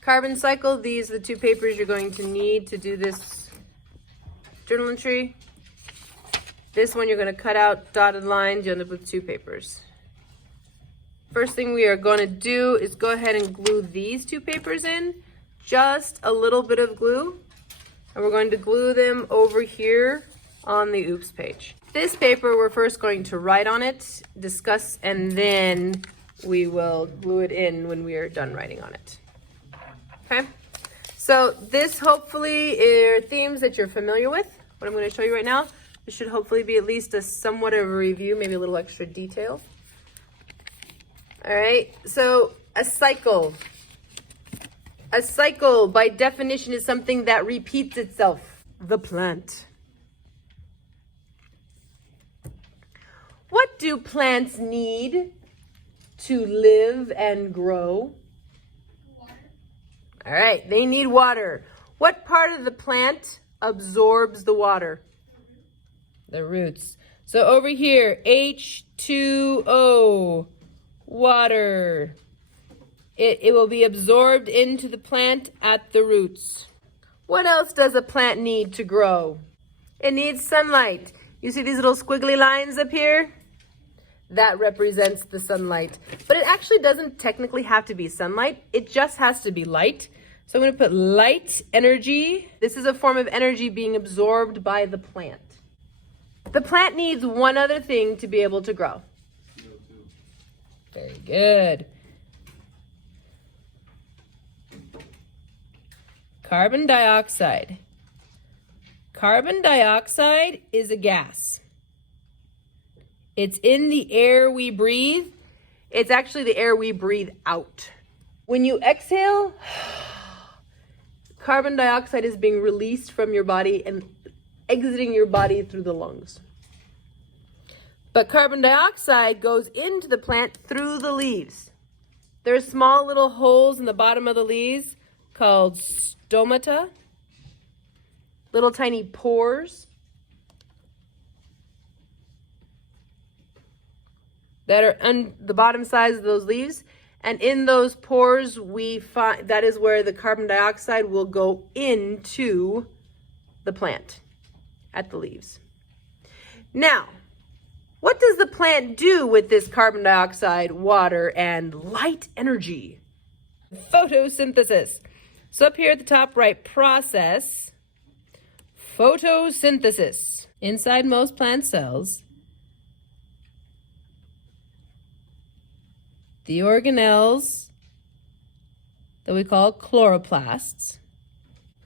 Carbon cycle, these are the two papers you're going to need to do this journal entry. This one you're going to cut out dotted lines, you end up with two papers. First thing we are going to do is go ahead and glue these two papers in, just a little bit of glue, and we're going to glue them over here on the OOPS page. This paper, we're first going to write on it, discuss, and then we will glue it in when we are done writing on it. Okay? So this hopefully are themes that you're familiar with. What I'm going to show you right now, this should hopefully be at least a somewhat of a review, maybe a little extra detail. All right, so a cycle. A cycle, by definition, is something that repeats itself. The plant. What do plants need to live and grow? Water. All right, they need water. What part of the plant absorbs the water? The roots. So over here, H2O, water. It will be absorbed into the plant at the roots. What else does a plant need to grow? It needs sunlight. You see these little squiggly lines up here? That represents the sunlight. But it actually doesn't technically have to be sunlight. It just has to be light. So I'm going to put light energy. This is a form of energy being absorbed by the plant. The plant needs one other thing to be able to grow. CO2. Very good. Carbon dioxide. Carbon dioxide is a gas. It's in the air we breathe. It's actually the air we breathe out. When you exhale, carbon dioxide is being released from your body and exiting your body through the lungs. But carbon dioxide goes into the plant through the leaves. There are small little holes in the bottom of the leaves called stomata, little tiny pores that are on the bottom sides of those leaves. And in those pores, we find that is where the carbon dioxide will go into the plant at the leaves. Now, what does the plant do with this carbon dioxide, water, and light energy? Photosynthesis. So up here at the top right, process, photosynthesis. Inside most plant cells, the organelles that we call chloroplasts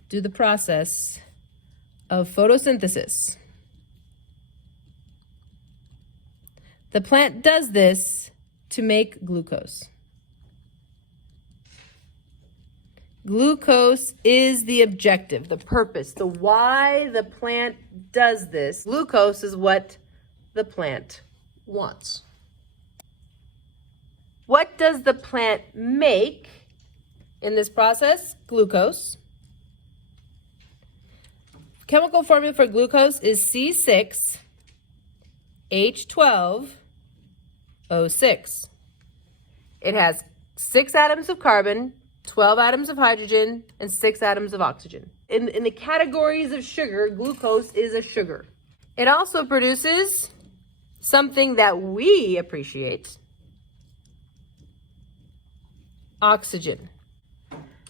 do the process of photosynthesis. The plant does this to make glucose. Glucose is the objective, the purpose, the why the plant does this. Glucose is what the plant wants. What does the plant make in this process? Glucose. Chemical formula for glucose is C6H12O6. It has 6 atoms of carbon, 12 atoms of hydrogen, and 6 atoms of oxygen. In the categories of sugar, glucose is a sugar. It also produces something that we appreciate, oxygen.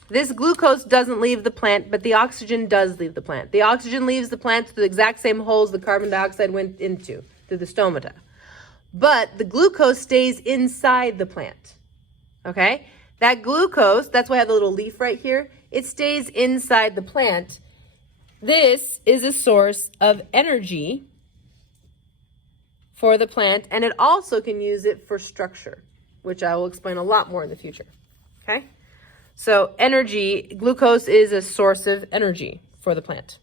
This glucose doesn't leave the plant, but the oxygen does leave the plant. The oxygen leaves the plant through the exact same holes the carbon dioxide went into, through the stomata. But the glucose stays inside the plant, okay? That glucose, that's why I have the little leaf right here, it stays inside the plant. This is a source of energy for the plant, and it also can use it for structure, which I will explain a lot more in the future, okay? So energy, glucose is a source of energy for the plant.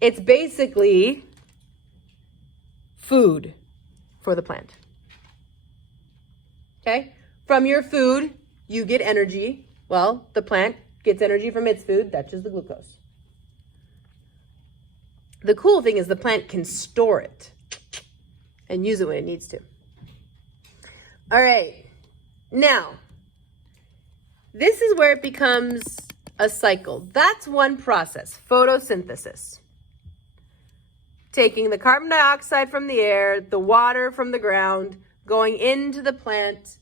It's basically food for the plant, okay? From your food, you get energy. Well, the plant gets energy from its food, that's just the glucose. The cool thing is the plant can store it and use it when it needs to. All right, now, This is where it becomes a cycle. That's one process, photosynthesis. Taking the carbon dioxide from the air, the water from the ground, going into the plant.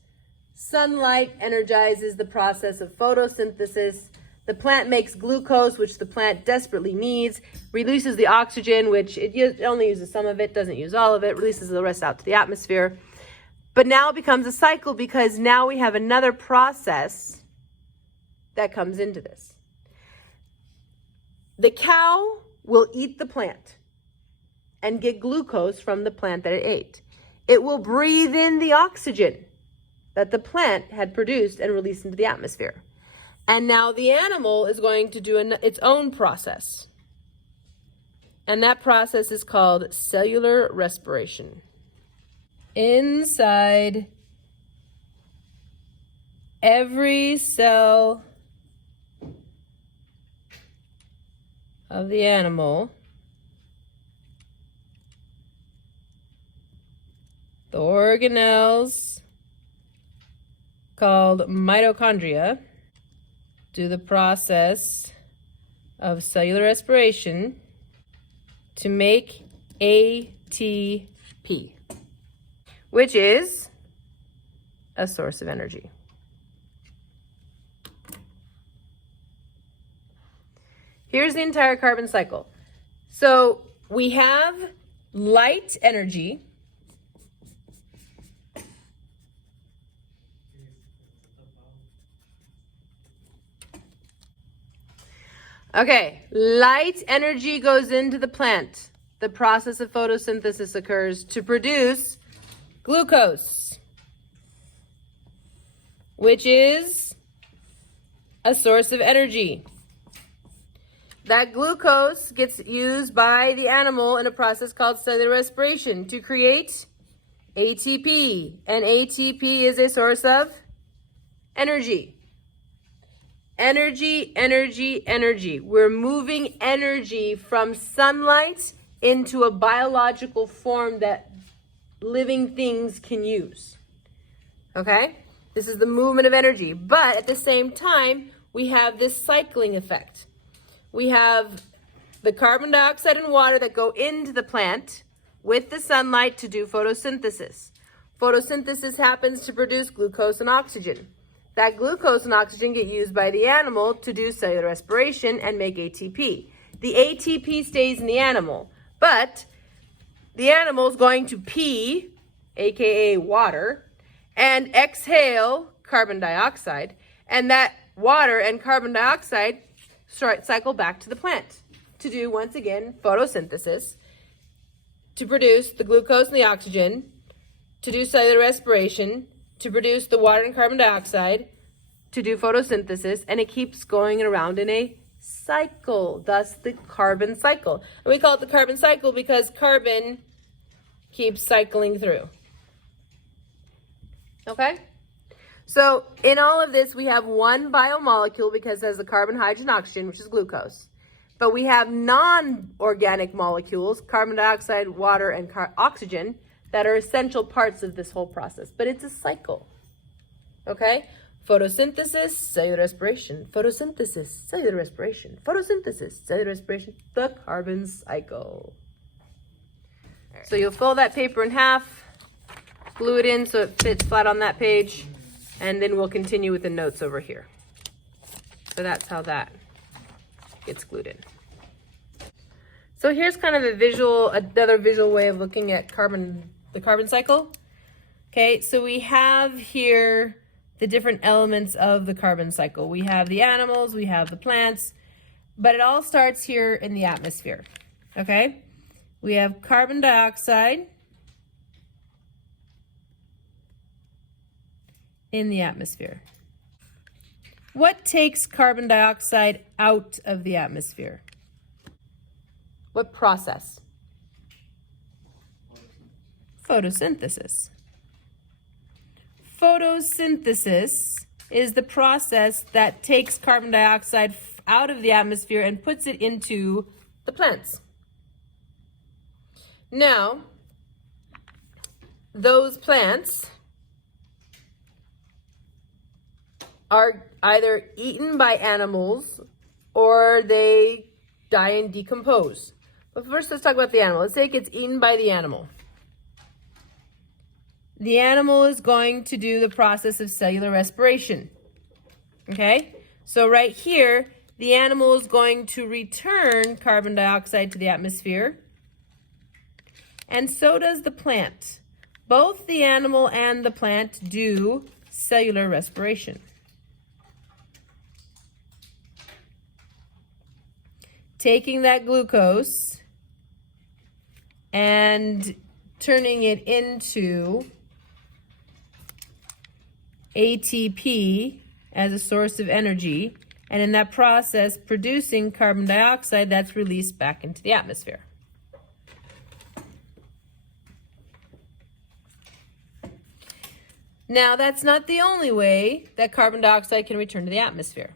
Sunlight energizes the process of photosynthesis. The plant makes glucose, which the plant desperately needs, releases the oxygen, which it only uses some of it, doesn't use all of it, releases the rest out to the atmosphere. But now it becomes a cycle because now we have another process that comes into this. The cow will eat the plant and get glucose from the plant that it ate. It will breathe in the oxygen that the plant had produced and released into the atmosphere. And now the animal is going to do its own process. And that process is called cellular respiration. Inside every cell of the animal, the organelles called mitochondria do the process of cellular respiration to make ATP, which is a source of energy. Here's the entire carbon cycle. So we have light energy. Okay, light energy goes into the plant. The process of photosynthesis occurs to produce glucose, which is a source of energy. That glucose gets used by the animal in a process called cellular respiration to create ATP. And ATP is a source of energy. Energy, energy, energy. We're moving energy from sunlight into a biological form that living things can use. Okay? This is the movement of energy. But at the same time, we have this cycling effect. We have the carbon dioxide and water that go into the plant with the sunlight to do photosynthesis. Photosynthesis happens to produce glucose and oxygen. That glucose and oxygen get used by the animal to do cellular respiration and make ATP. The ATP stays in the animal, but the animal is going to pee, aka water, and exhale carbon dioxide, and that water and carbon dioxide cycle back to the plant to do, once again, photosynthesis, to produce the glucose and the oxygen, to do cellular respiration, to produce the water and carbon dioxide, to do photosynthesis, and it keeps going around in a cycle, thus the carbon cycle. And we call it the carbon cycle because carbon keeps cycling through. Okay? So in all of this, we have one biomolecule because it has the carbon, hydrogen, oxygen, which is glucose. But we have non-organic molecules, carbon dioxide, water, and oxygen, that are essential parts of this whole process. But it's a cycle. Okay? Photosynthesis, cellular respiration. Photosynthesis, cellular respiration. Photosynthesis, cellular respiration. The carbon cycle. So you'll fold that paper in half, glue it in so it fits flat on that page, and then we'll continue with the notes over here. So that's how that gets glued in. So here's kind of another visual way of looking at the carbon cycle. Okay, so we have here the different elements of the carbon cycle. We have the animals, we have the plants, but it all starts here in the atmosphere. Okay, we have carbon dioxide in the atmosphere. What takes carbon dioxide out of the atmosphere? What process? Photosynthesis. Photosynthesis is the process that takes carbon dioxide out of the atmosphere and puts it into the plants. Now, those plants are either eaten by animals or they die and decompose. But first, let's talk about the animal. Let's say it gets eaten by the animal. The animal is going to do the process of cellular respiration. Okay? So right here, the animal is going to return carbon dioxide to the atmosphere. And so does the plant. Both the animal and the plant do cellular respiration. Taking that glucose and turning it into ATP as a source of energy, and in that process producing carbon dioxide that's released back into the atmosphere. Now, that's not the only way that carbon dioxide can return to the atmosphere.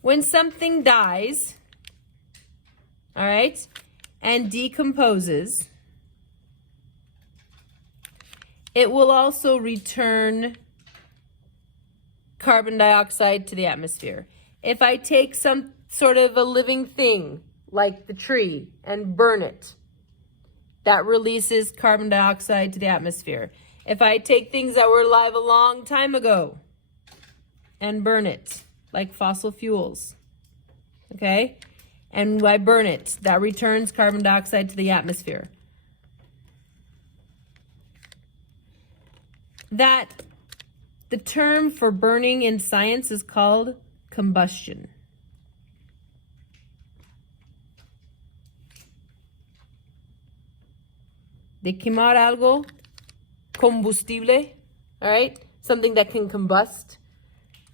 When something dies, all right, and decomposes, it will also return carbon dioxide to the atmosphere. If I take some sort of a living thing, like the tree, and burn it, that releases carbon dioxide to the atmosphere. If I take things that were alive a long time ago and burn it, like fossil fuels, okay, and I burn it, that returns carbon dioxide to the atmosphere. The term for burning in science is called combustion. De quemar algo, combustible, all right? Something that can combust.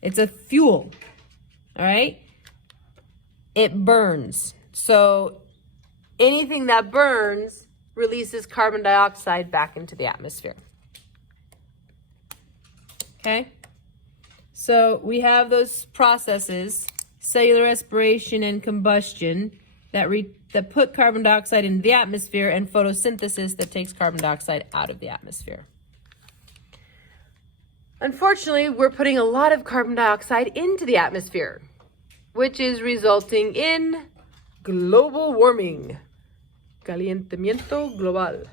It's a fuel, all right? It burns. So anything that burns releases carbon dioxide back into the atmosphere. Okay? So we have those processes, cellular respiration and combustion, that put carbon dioxide into the atmosphere, and photosynthesis that takes carbon dioxide out of the atmosphere. Unfortunately, we're putting a lot of carbon dioxide into the atmosphere, which is resulting in global warming. Calentamiento global.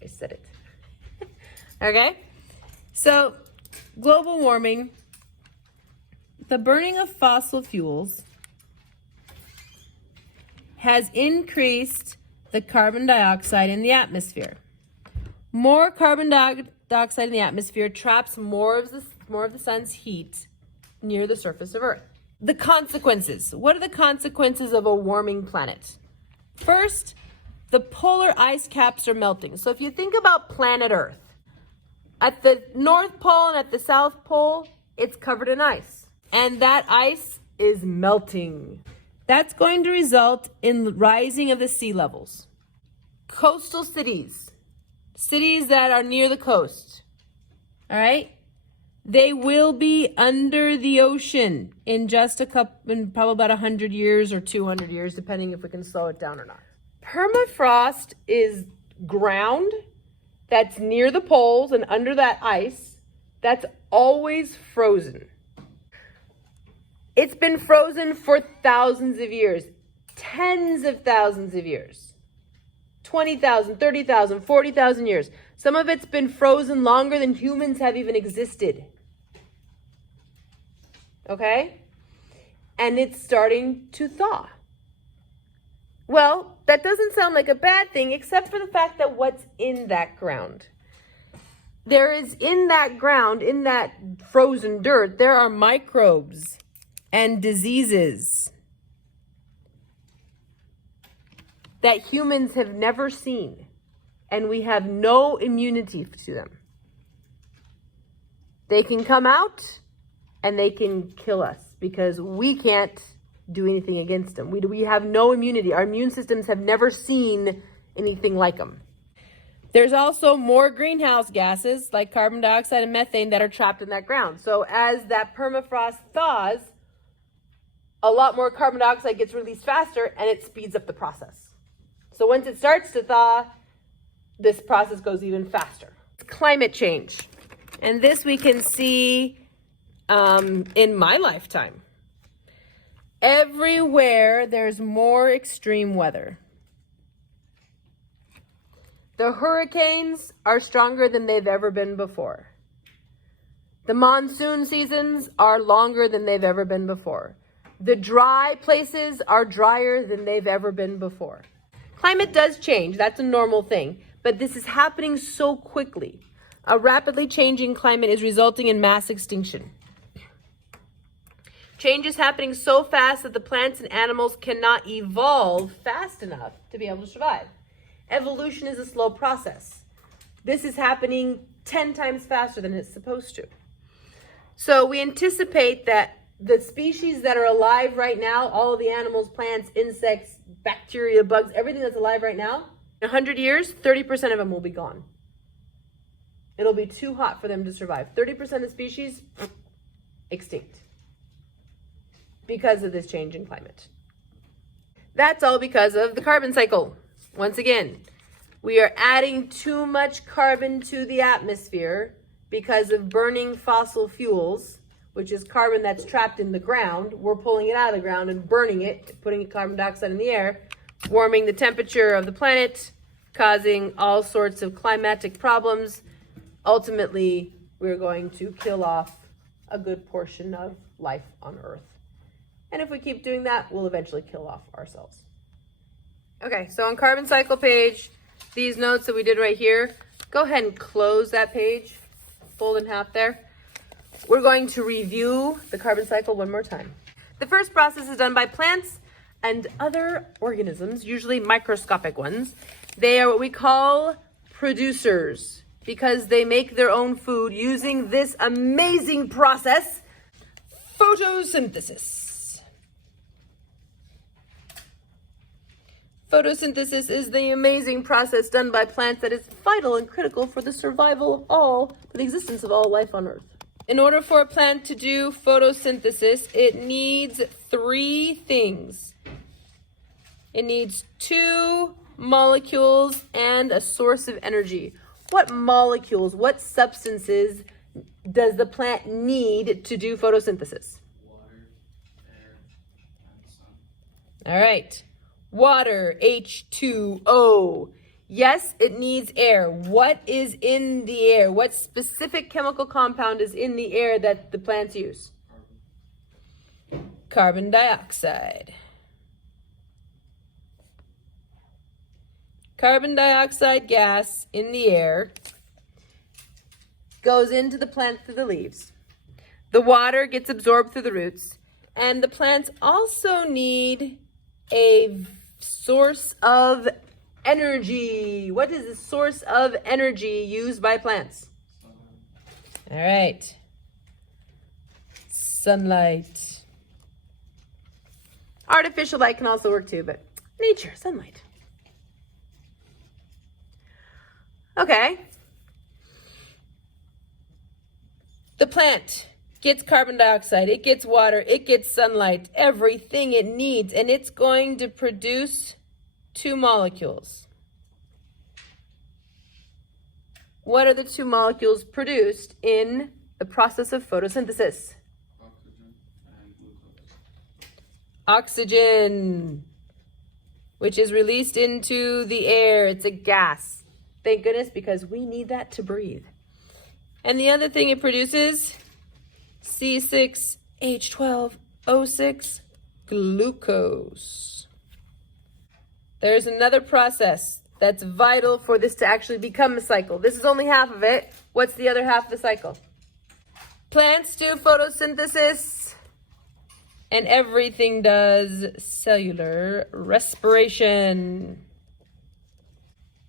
I said it. Okay? So, global warming, the burning of fossil fuels has increased the carbon dioxide in the atmosphere. More carbon dioxide in the atmosphere traps more of the sun's heat near the surface of Earth. The consequences. What are the consequences of a warming planet? First, the polar ice caps are melting. So if you think about planet Earth, at the North Pole and at the South Pole, it's covered in ice. And that ice is melting. That's going to result in the rising of the sea levels. Coastal cities, cities that are near the coast, all right? They will be under the ocean in in probably about 100 years or 200 years, depending if we can slow it down or not. Permafrost is ground that's near the poles and under that ice that's always frozen. It's been frozen for thousands of years, tens of thousands of years, 20,000, 30,000, 40,000 years. Some of it's been frozen longer than humans have even existed. Okay? And it's starting to thaw. Well, that doesn't sound like a bad thing, except for the fact that what's in that ground? There is in that ground, in that frozen dirt, there are microbes and diseases that humans have never seen, and we have no immunity to them. They can come out and they can kill us because we can't do anything against them. We have no immunity. Our immune systems have never seen anything like them. There's also more greenhouse gases like carbon dioxide and methane that are trapped in that ground. So as that permafrost thaws, a lot more carbon dioxide gets released faster and it speeds up the process. So once it starts to thaw, this process goes even faster. It's climate change. And this we can see in my lifetime. Everywhere there's more extreme weather. The hurricanes are stronger than they've ever been before. The monsoon seasons are longer than they've ever been before. The dry places are drier than they've ever been before. Climate does change, that's a normal thing, but this is happening so quickly. A rapidly changing climate is resulting in mass extinction. Change is happening so fast that the plants and animals cannot evolve fast enough to be able to survive. Evolution is a slow process. This is happening 10 times faster than it's supposed to. So we anticipate that the species that are alive right now, all of the animals, plants, insects, bacteria, bugs, everything that's alive right now, in 100 years, 30% of them will be gone. It'll be too hot for them to survive. 30% of species, extinct. Because of this change in climate. That's all because of the carbon cycle. Once again, we are adding too much carbon to the atmosphere because of burning fossil fuels, which is carbon that's trapped in the ground. We're pulling it out of the ground and burning it, putting carbon dioxide in the air, warming the temperature of the planet, causing all sorts of climatic problems. Ultimately, we're going to kill off a good portion of life on Earth. And if we keep doing that, we'll eventually kill off ourselves. Okay, so on carbon cycle page, these notes that we did right here, go ahead and close that page, fold in half there. We're going to review the carbon cycle one more time. The first process is done by plants and other organisms, usually microscopic ones. They are what we call producers because they make their own food using this amazing process, photosynthesis. Photosynthesis is the amazing process done by plants that is vital and critical for the survival of for the existence of all life on Earth. In order for a plant to do photosynthesis, it needs 3 things. It needs 2 molecules and a source of energy. What molecules, what substances does the plant need to do photosynthesis? Water, air, and sun. All right. Water, H2O. Yes, it needs air. What is in the air? What specific chemical compound is in the air that the plants use? Carbon dioxide. Carbon dioxide gas in the air goes into the plant through the leaves. The water gets absorbed through the roots. And the plants also need a source of energy. What is the source of energy used by plants? All right. Sunlight. Artificial light can also work too, but nature, sunlight. Okay. The plant gets carbon dioxide, it gets water, it gets sunlight, everything it needs, and it's going to produce 2 molecules. What are the 2 molecules produced in the process of photosynthesis? Oxygen and glucose. Oxygen, which is released into the air. It's a gas. Thank goodness, because we need that to breathe. And the other thing it produces, C6H12O6, glucose. There's another process that's vital for this to actually become a cycle. This is only half of it. What's the other half of the cycle? Plants do photosynthesis, and everything does cellular respiration.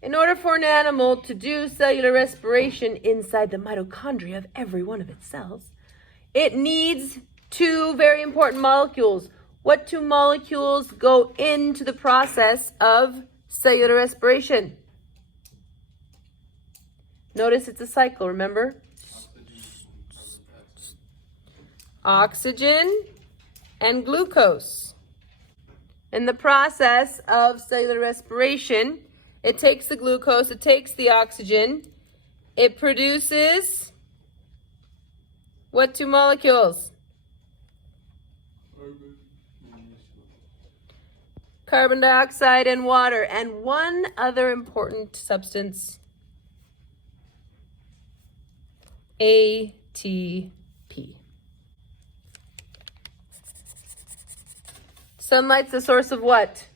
In order for an animal to do cellular respiration inside the mitochondria of every one of its cells, it needs 2 very important molecules. What 2 molecules go into the process of cellular respiration? Notice it's a cycle, remember? Oxygen and glucose. In the process of cellular respiration, it takes the glucose, it takes the oxygen, it produces What two molecules? Carbon monoxide. Carbon dioxide and water. And one other important substance, ATP. Sunlight's the source of what?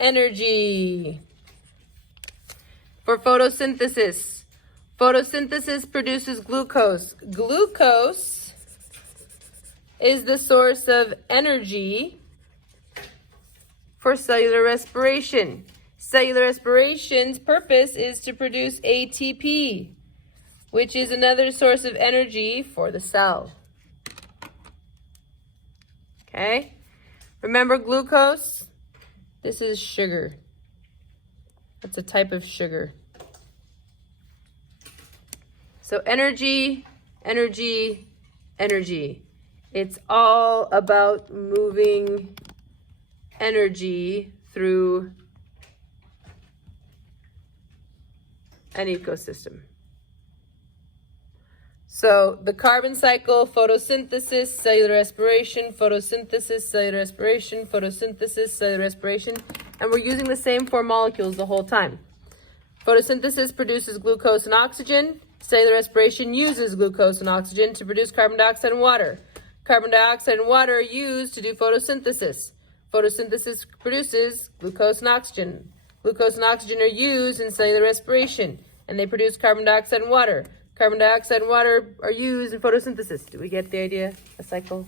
Energy. For photosynthesis. Photosynthesis produces glucose. Glucose is the source of energy for cellular respiration. Cellular respiration's purpose is to produce ATP, which is another source of energy for the cell. Okay? Remember glucose? This is sugar. It's a type of sugar. So energy, energy, energy. It's all about moving energy through an ecosystem. So the carbon cycle, photosynthesis, cellular respiration, photosynthesis, cellular respiration, photosynthesis, cellular respiration, and we're using the same four molecules the whole time. Photosynthesis produces glucose and oxygen. Cellular respiration uses glucose and oxygen to produce carbon dioxide and water. Carbon dioxide and water are used to do photosynthesis. Photosynthesis produces glucose and oxygen. Glucose and oxygen are used in cellular respiration, and they produce carbon dioxide and water. Carbon dioxide and water are used in photosynthesis. Do we get the idea? A cycle?